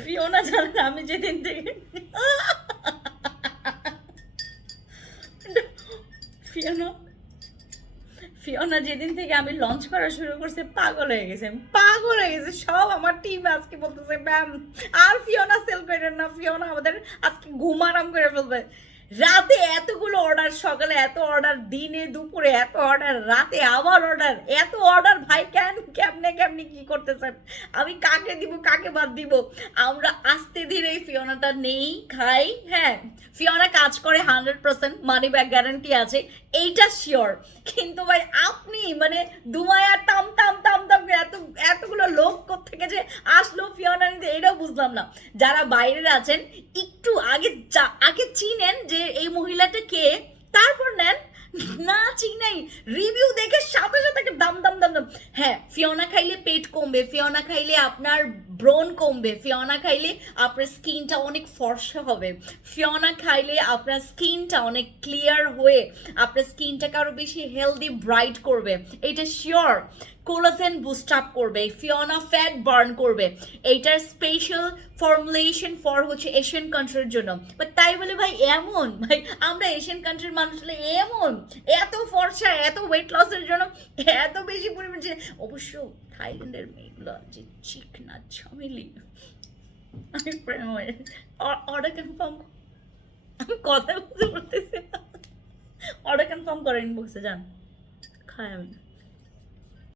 Fiona জানেন আমি যেদিন থেকে ফিওনা ফিওনা যেদিন থেকে আমি লঞ্চ করা শুরু করছে, পাগল হয়ে গেছে, পাগল হয়ে গেছে। সব আমার টিম আজকে বলতেছে ম্যাম আর ফিওনা সেল করেন না, ফিওনা আমাদের আজকে ঘুম আরাম করে ফেলবে। রাতে এতগুলো সকালে এত অর্ডার দিনে, দুপুরে এত অর্ডার রাতে আবার অর্ডার এত অর্ডার ভাই কেন, কেমনে কেমনে, কি করতেছেন? আমি কাকে দিব, কাকে বাদ দিব? আমরা আস্তে ধীরে এই ফিওনাটা নেই, খাই হ্যাঁ। ফিওনা কাজ করে hundred percent money back guarantee আছে, এইটা শিওর কিন্তু ভাই, আপনি মানে দুমায়া টাম টাম টাম টাম এত, এতগুলো লোক থেকে যে আসলো ফিওনা নিতে, এটাও বুঝলাম না। যারা বাইরের আছেন, একটু আগে আগে চিনেন যে এই মহিলাটা কে? না চিনাই রিভিউ দেখে সাথে সাথে দাম দাম দাম দাম। হ্যাঁ ফিওনা খাইলে পেট কমবে, ফিওনা খাইলে আপনার ব্রণ কমবে। ফিওনা খাইলে আপনার স্কিনটা অনেক ফর্সা হবে। ফিওনা খাইলে আপনার স্কিনটা অনেক ক্লিয়ার হয়ে আপনার স্কিনটাকে আরও বেশি হেলদি, ব্রাইট করবে। এটা শিওর কোলাজেন বুস্ট আপ করবে, ফিওনা ফ্যাট বার্ন করবে। এইটার স্পেশাল ফর্মুলেশন ফর হচ্ছে এশিয়ান কান্ট্রির জন্য। বাট তাই বলে ভাই, এমন? ভাই, আমরা এশিয়ান কান্ট্রির মানুষ এমন? এত ফর্সা, এত ওয়েট লসের জন্য এত বেশি পরিমাণ যে, অবশ্য থাইল্যান্ডের মেয়েগুলো যে চিকনা ঝামেলি। আমি অর্ডার কনফার্ম কথা বলতে বলতেছি অর্ডার কনফার্ম করেন বসে যান। খাই আমি।